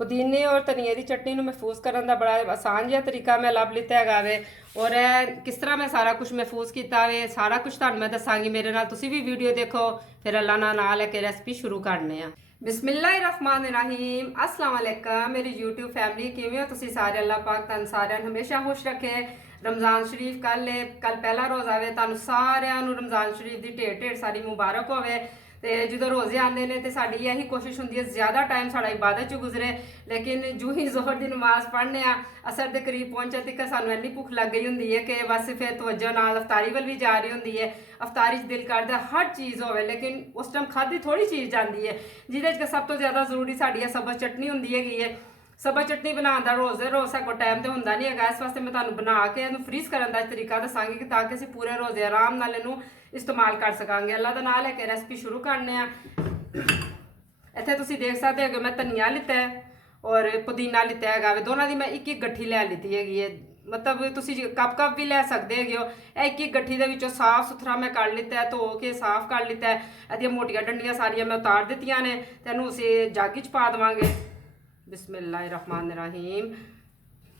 पुदीने और धनिए की चटनी ਨੂੰ महफूज करने का बड़ा आसान ਜਿਹਾ तरीका मैं ਲੱਭ ਲਿੱਤਾ ਹੈਗਾ ਵੇ और किस तरह मैं सारा कुछ महफूज किया वे सारा कुछ ਤੁਹਾਨੂੰ मैं दसांगी मेरे नाल तुसी भी वीडियो देखो फिर अल्लाह ना लेके रेसिपी शुरू करने आ बिस्मिल्लाहिर्रहमानिर्रहीम अस्सलाम वालेकुम मेरी यूट्यूब फैमिली किवें हो तुसी सारे अल्लाह पाक तुहानू सारिਆਂ ਨੂੰ हमेशा खुश रखे रमज़ान शरीफ कल पहला रोज़ा वे तुहानू सारिਆਂ ਨੂੰ रमज़ान शरीफ की ढेर सारी मुबारक होवे तो जो रोज़े आते हैं तो साड़ी यही कोशिश होंगी है ज़्यादा टाइम साड़ा इबादत च गुजरे लेकिन जो ही जोहर की नमाज पढ़ने असर के करीब पहुँचे तक सानू इन्नी भुख लग गई होंगी है कि बस फिर तवज्जो नाल अफतारी वाल भी जा रही होंगी है अफतारी दिल करता हर चीज़ होवे लेकिन उस टाइम खाधी थोड़ी चीज़ जाती है जिहदे सब तो ज़्यादा जरूरी साड़ी सब्ज़ चटनी होंगी है सब्ज़ चटनी बनाने का रोज़ साको टाइम तो होंदा नहीं है इस वास्ते मैं तुहानू बना के इहनूं फ्रीज करने का तरीका दसांगी कि ताकि असीं पूरे रोज़े आराम नाल इहनूं इस्तेमाल कर सकांगे अल्लाह दा नाम लैके रेसिपी शुरू करने इत्थे तुसीं देख सकते हो मैं धनिया लिता है और पुदीना लिता है दोनों की मैं एक गट्ठी लै लीती है मतलब तुसीं कप भी लै सकते हो एक गट्ठी दे विचों साफ सुथरा मैं कढ़ लिता है धो के साफ कर लिता है इहदियां मोटियां डंडियां सारियां मैं उतार दित्तियां ने ते इहनूं असीं जग च पा देवांगे बिस्मिल्लाहिर्रहमानिर्रहीम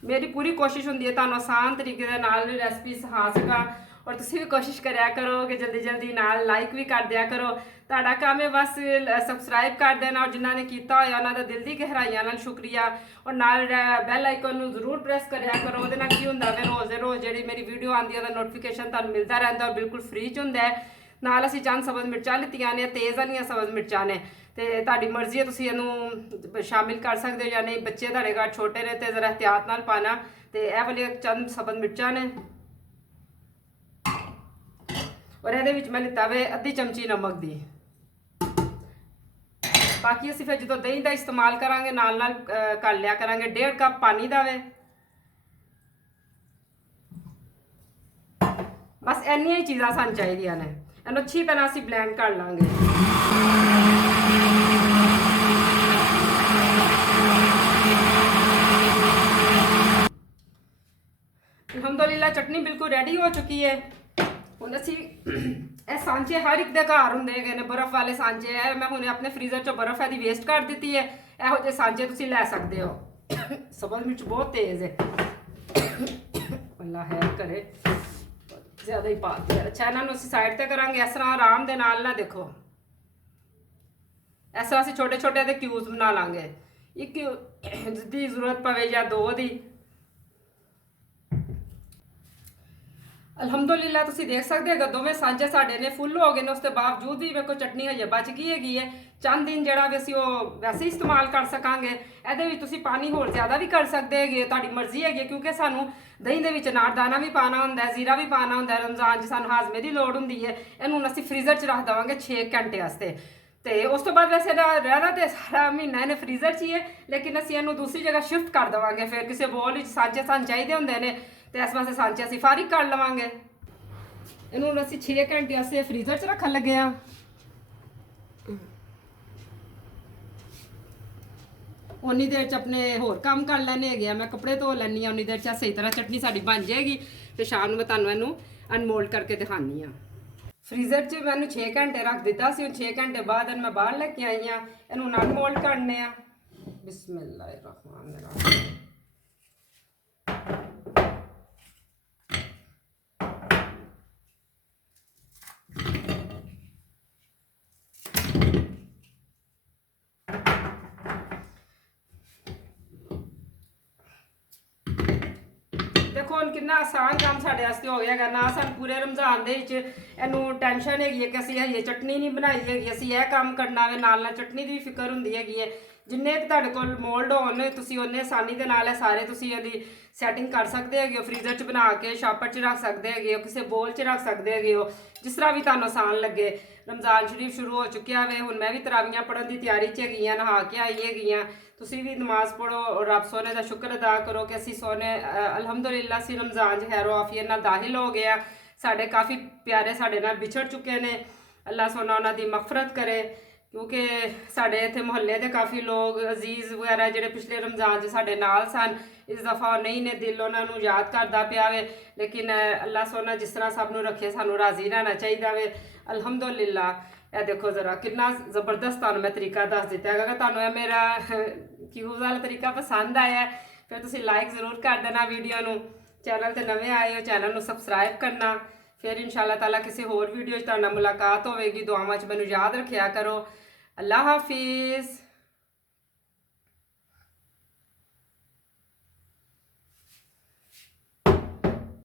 मेरी पूरी कोशिश होंदी है तुहानू आसान तरीके दे नाल रेसिपी सिखा सकां और तुसीं भी कोशिश करया करो कि जल्दी नाल लाइक भी कर दिया करो तुहाडा काम है बस सबसक्राइब कर देना और जिन्होंने किया होया उन्हां दा दिल दी गहराइयां नाल शुक्रिया और नाल बैल आइकन नूं जरूर प्रेस करया करो उहदे नाल की हुंदा है रोज़ जिहड़ी मेरी वीडियो आंदी है उहदा नोटिफिकेशन तुहानू मिलता रहंदा और बिल्कुल फ्री च हुंदा है नाल असीं चंद सब्ज़ मिर्चां लित्तियां ने तेज़ वालियां सब्ज़ मिर्चां ने तो तुहाडी मर्जी है तुसीं इहनूं शामिल कर सकते हो या नहीं बच्चे तुहाडे घर छोटे ने तो जरा एहतियात नाल पाना तो यह वाली चंद सब्ज़ मिर्चां ने और ये मैं लिता वे अद्धी चमची नमक दी बाकी असीं फिर जो दही का इस्तेमाल करांगे नाल कर लिया करांगे 1.5 कप पानी का वे बस इन्नियां ही चीज़ां सानूं चाहीदियां ने इहनूं अच्छी तरह असीं ब्लेंड कर लांगे अल्हम्दुलिल्लाह चटनी बिल्कुल रेडी हो चुकी है हुण असीं ਇਹ सांचे हर एक दे घर हुंदे हैगे ने बर्फ वाले सांचे है मैं हुणे अपने फ्रीजर चों बर्फ इहदी वेस्ट कर दी है ਇਹੋ ਜਿਹੇ सांचे तुसीं लै सकते हो सब्ज़ मिर्च बहुत तेज़ है अल्लाह है करे ज़्यादा ही पा दिया अच्छा इन्होंने असीं साइड ते करांगे इस तरह आराम दे नाल ना देखो इस तरह असीं छोटे छोटे दे क्यूब्स बना लांगे एक दी जरूरत पवे या 2 दी अल्हम्दुलिल्लाह तुसीं देख सकते हो दोवें सांचे साडे ने फुल हो गए ने उसके बावजूद भी मेरे को चटनी हजे बच गई है चंद दिन जरा भी असीं वैसे ही इस्तेमाल कर सकांगे ਇਹਦੇ ਵਿੱਚ ਤੁਸੀਂ पानी होर ज़्यादा भी कर सकते हैगे ਤੁਹਾਡੀ मर्जी है क्योंकि सानू दही ਦੇ ਵਿੱਚ नारदाना भी पाना होंदा है जीरा भी पाना होंदा है रमज़ान 'ਚ सानू हाजमे की लोड़ होंदी है ਇਹਨੂੰ ਅਸੀਂ फ्रीजर 'ਚ रख देवांगे 6 घंटे वास्ते तो उस तो बाद वैसे रहना तो सारा महीना इन्हें फ्रीजर 'ਚ ही है लेकिन असीं ਇਹਨੂੰ दूसरी जगह शिफ्ट कर देवांगे फिर किसी बोल सांचे सानू चाहिए होंदे ने तो इस वास्ते सांचे असीं फारिग कर लवांगे इन्हों असीं 6 घंटे वास्ते फ्रीजर च रखन लगे हाँ उन्नी देर च अपने होर काम कर लैने है मैं कपड़े धो लैनी उन्नी देर च सही तरह चटनी साड़ी बन जाएगी तो शाम में तुहानूं इहनूं अनमोल्ड करके दिखानी हाँ फ्रीजर च मैंने 6 घंटे रख दिता सी 6 घंटे बाद मैं बाहर लैके आई हाँ इहनूं अनमोल्ड करने बिस्मिल्लाहिर्रहमानिर्रहीम देखो हम कितना आसान काम साढ़े वास्ते हो गया ना सानूं पूरे रमज़ान दे विच इहनूं टेंशन हैगी है कि असीं हजे चटनी नहीं बनाई हैगी असीं यह काम करना वे नाल चटनी की भी फिक्र हुंदी हैगी है जिन्ने तुहाडे कोल मोल्ड होण तुसीं उन्ने आसानी दे नाल सारे तुसीं इहदी सैटिंग कर सकते हैगे फ्रीजर च बना के शापर च रख सकते हैगे किसी बोल च रख सकते हैगे जिस तरह भी तुहानूं आसान लगे रमज़ान शरीफ शुरू हो चुकिया वे हुण मैं भी तरावियां पढ़न की तैयारी च हैगी हाँ नहा के आई हैगी हाँ तुसीं भी नमाज पढ़ो और रब सोने का शुक्र अदा करो कि असीं सोने अल्हम्दुलिल्लाह असीं रमज़ान खैरो आफियत नाल दाखिल हो गए साढ़े काफ़ी प्यारे साढ़े नाल बिछड़ चुके ने अल्लाह सोना उन्हां दी मगफरत करे क्योंकि साढ़े इत्थे मुहल्ले के काफ़ी लोग अजीज़ वगैरह जिहड़े पिछले रमज़ान साढ़े नाल सन इस दफ़ा नहीं ने दिल उन्होंने याद करता पिया वे लेकिन अल्लाह सोना जिस तरह सब नूं रखे सानूं राज़ी रहना चाहिए वे अल्हम्दुलिल्लाह। यह देखो ज़रा कितना ज़बरदस्त तुहानूं मैं तरीका दस दिता है अगर तुहानूं मेरा ਕਿਊਬ ਵਾਲਾ ਤਰੀਕਾ ਪਸੰਦ ਆਇਆ ਫਿਰ ਤੁਸੀਂ ਲਾਈਕ ਜ਼ਰੂਰ ਕਰ ਦੇਣਾ ਵੀਡੀਓ ਨੂੰ। ਚੈਨਲ ਤੇ ਨਵੇਂ ਆਏ ਹੋ ਚੈਨਲ ਨੂੰ ਸਬਸਕ੍ਰਾਈਬ ਕਰਨਾ। ਫਿਰ ਇਨਸ਼ਾਅੱਲਾ ਤਾਲਾ ਕਿਸੇ ਹੋਰ ਵੀਡੀਓ 'ਚ ਤੁਹਾਡੇ ਨਾਲ ਮੁਲਾਕਾਤ ਹੋਵੇਗੀ। ਦੁਆਵਾਂ 'ਚ ਮੈਨੂੰ ਯਾਦ ਰੱਖਿਆ ਕਰੋ। ਅੱਲਾ ਹਾਫਿਜ਼।